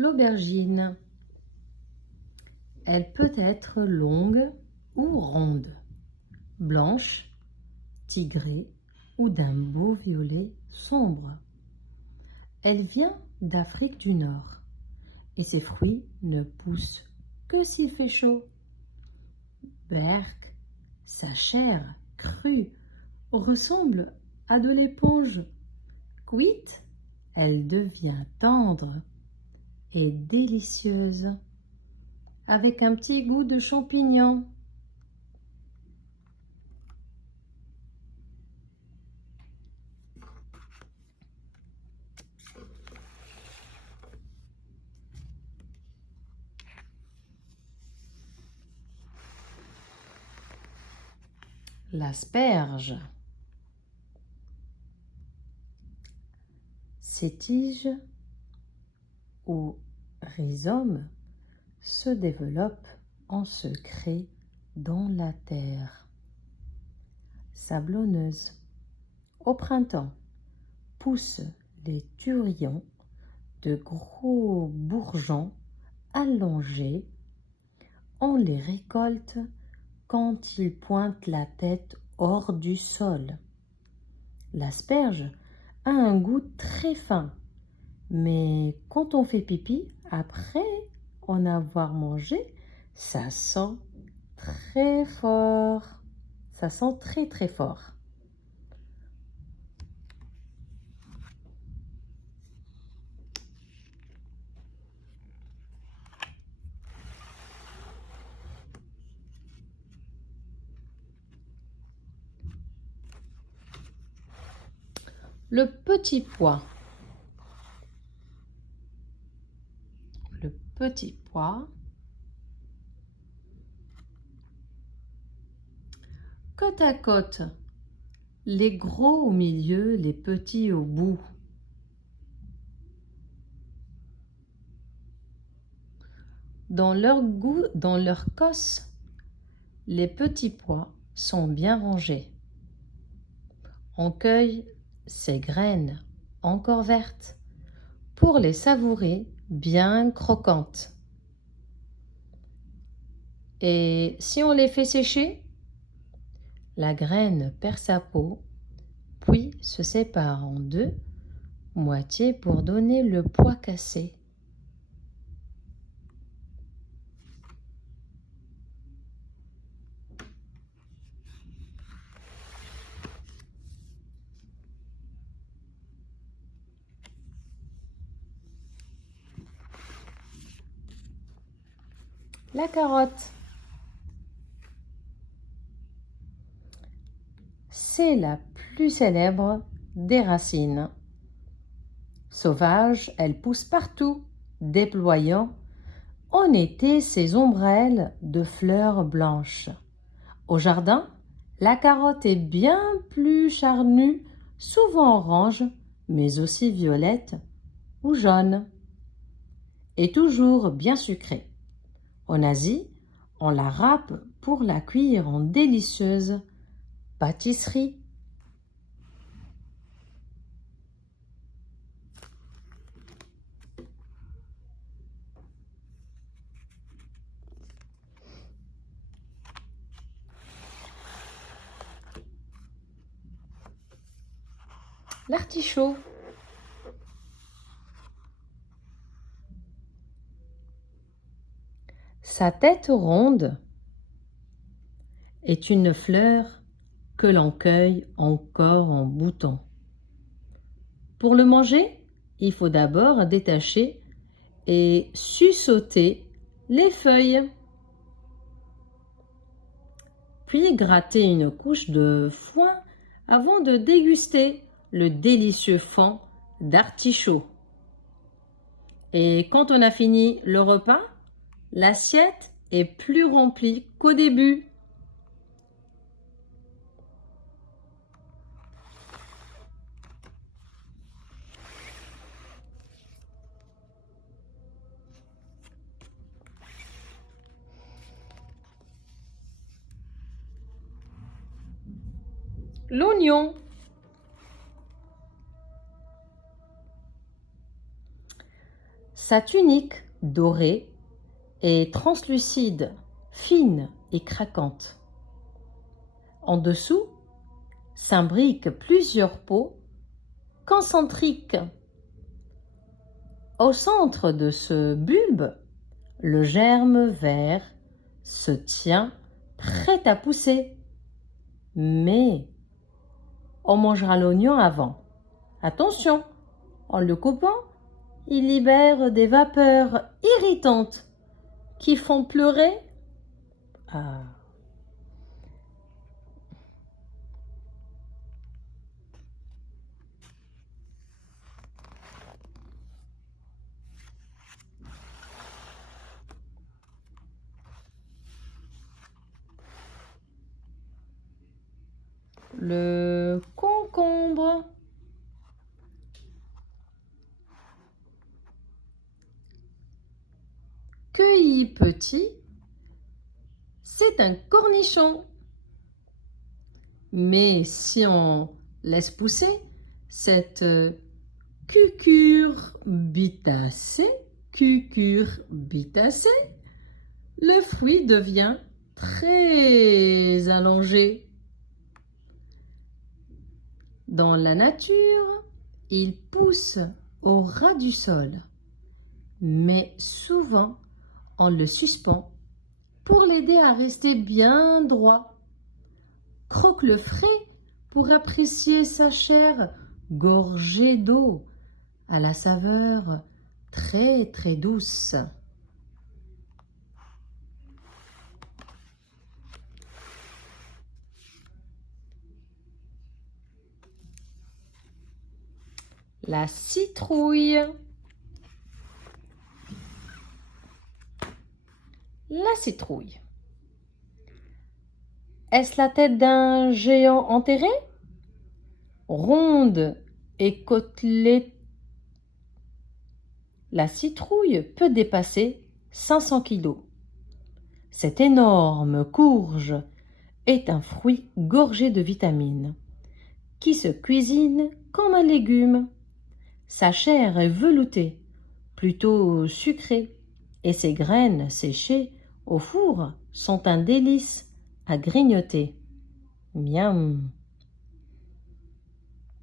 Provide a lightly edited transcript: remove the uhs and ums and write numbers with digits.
L'aubergine, elle peut être longue ou ronde, blanche, tigrée ou d'un beau violet sombre. Elle vient d'Afrique du Nord et ses fruits ne poussent que s'il fait chaud. Berk, sa chair crue ressemble à de l'éponge. Cuite, elle devient tendre et délicieuse, avec un petit goût de champignon. L'asperge. Ses tiges ou rhizomes se développent en secret dans la terre. Sablonneuse. Au printemps, poussent les turions, de gros bourgeons allongés. On les récolte quand ils pointent la tête hors du sol. L'asperge a un goût très fin, mais quand on fait pipi, après en avoir mangé, ça sent très fort. Ça sent très très fort. Le petit pois. Le petit pois. Côte à côte, les gros au milieu, les petits au bout. Dans leur cosse, les petits pois sont bien rangés. On cueille ces graines encore vertes pour les savourer bien croquantes. Et si on les fait sécher, la graine perd sa peau, puis se sépare en deux moitiés pour donner le pois cassé. La carotte. C'est la plus célèbre des racines. Sauvage, elle pousse partout, déployant en été ses ombrelles de fleurs blanches. Au jardin, la carotte est bien plus charnue, souvent orange, mais aussi violette ou jaune, et toujours bien sucrée. En Asie, on la râpe pour la cuire en délicieuse pâtisserie. L'artichaut. Sa tête ronde est une fleur que l'on cueille encore en bouton. Pour le manger, il faut d'abord détacher et sussauter les feuilles, puis gratter une couche de foin avant de déguster le délicieux fond d'artichaut. Et quand on a fini le repas, l'assiette est plus remplie qu'au début. L'oignon. Sa tunique dorée est translucide, fine et craquante. En dessous s'imbriquent plusieurs peaux concentriques. Au centre de ce bulbe, le germe vert se tient prêt à pousser. Mais on mangera l'oignon avant. Attention, en le coupant, il libère des vapeurs irritantes qui font pleurer. Ah. Le concombre. Cueilli petit, c'est un cornichon. Mais si on laisse pousser cette cucurbitacée, le fruit devient très allongé. Dans la nature, il pousse au ras du sol, mais souvent on le suspend pour l'aider à rester bien droit. Croque le frais pour apprécier sa chair gorgée d'eau, à la saveur très très douce. La citrouille. La citrouille. Est-ce la tête d'un géant enterré? Ronde et côtelée, la citrouille peut dépasser 500 kg. Cette énorme courge est un fruit gorgé de vitamines qui se cuisine comme un légume. Sa chair est veloutée, plutôt sucrée, et ses graines séchées au four sont un délice à grignoter. Miam!